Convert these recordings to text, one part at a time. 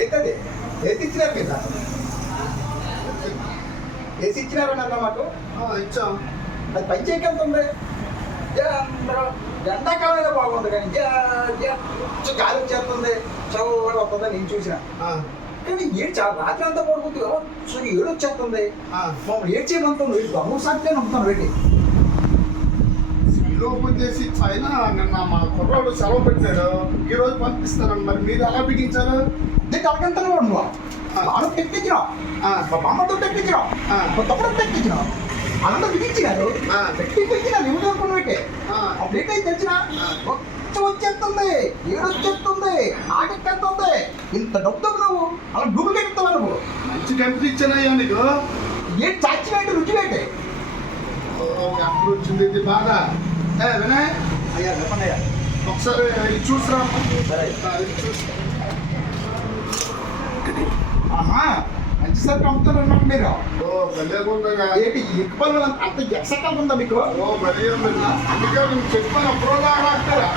ఏంటది ఏసి ఇచ్చినారు మీద ఏసి ఇచ్చినారన్నారు మాకు ఇచ్చాం. అది పనిచేయక ఎంత ఉంది ఎండాకాలంలో బాగుంది కానీ గాలి వచ్చేస్తుంది చల్లగా వస్తుంది నేను చూసిన కానీ ఏడు చాలా రాత్రి అంతా పడుకుంటుంది సో ఏడు వచ్చేస్తుంది మమ్మల్ని ఏడు చేయమంటుంది దొంగ సాధ్యం నమ్ముతాను పెట్టి లోపు చేసి చైనా నిన్న మా కుర్రాడు సెలవు పెట్టాడు, ఈ రోజు పంపిస్తాను. మరి మీరు ఎలా బిగించారు? దీనికి అలగంతలో నువ్వు బాగా తెప్పించినావు, మా బామ్మతో తెప్పించినావు, మా తప్పుడు తెప్పించినావు, అందరూ బిగించినారు తెప్పించినా నువ్వు అనుకున్న పెట్టే అప్పుడు ఏంటైతే తెచ్చిన వచ్చేస్తుంది ఏడు వచ్చేస్తుంది ఆగెట్టేస్తుంది ఇంత డబ్బు నువ్వు అలా డూప్లికేట్ ఇస్తావా నువ్వు? మంచి కంపెనీ ఇచ్చానయ్యా నీకు. ఏంటి చాచినట్టు రుచి పెట్టే ఎప్పుడు వచ్చింది ఇది బాగా. వినయ్ అయ్యా చెప్పండి అయ్యా ఒకసారి ఇది చూసిరా. సరే చూసి ఆహా మంచి సార్ పంపుతారు అన్నట్టు మీరు భలేగా ఏంటి ఎక్కువ అంత ఎక్సెక్ట్ ఉందా మీకు? భలే అందుకే నేను చెప్పాను అప్రోగా రాస్తారా.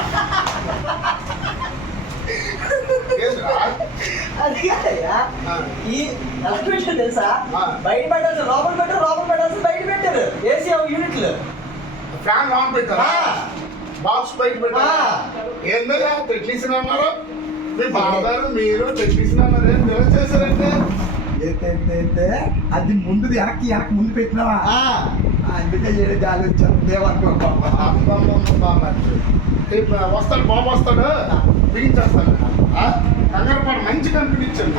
అది కాదయ్యా, ఈ ఎలక్ట్రిషన్ తెలుసా? బయట పెట్టాల్సి లోపల పెట్టారు, లోపల పెట్టాల్సి బయట పెట్టారు. ఏసీ యూనిట్లు ఫ్యాన్ ఆన్ పెట్టారా? బాక్స్ బయట పెట్టారా? ఏందయ్యా టెక్నీషియన్ అన్నారు, మీ బాబారు మీరు టెక్నీషియన్ అన్నారు, ఏం నిలవ చేశారంటే అయితే అది ముందుది వెనక్కి ముందు పెట్టినావా అందుకే ఏడు గాలి వచ్చాను దేవనుకో వస్తాడు బాబు వస్తాడు బిగించేస్తాడు. కంగారు పడి మంచి కంపెనీ ఇచ్చాడు.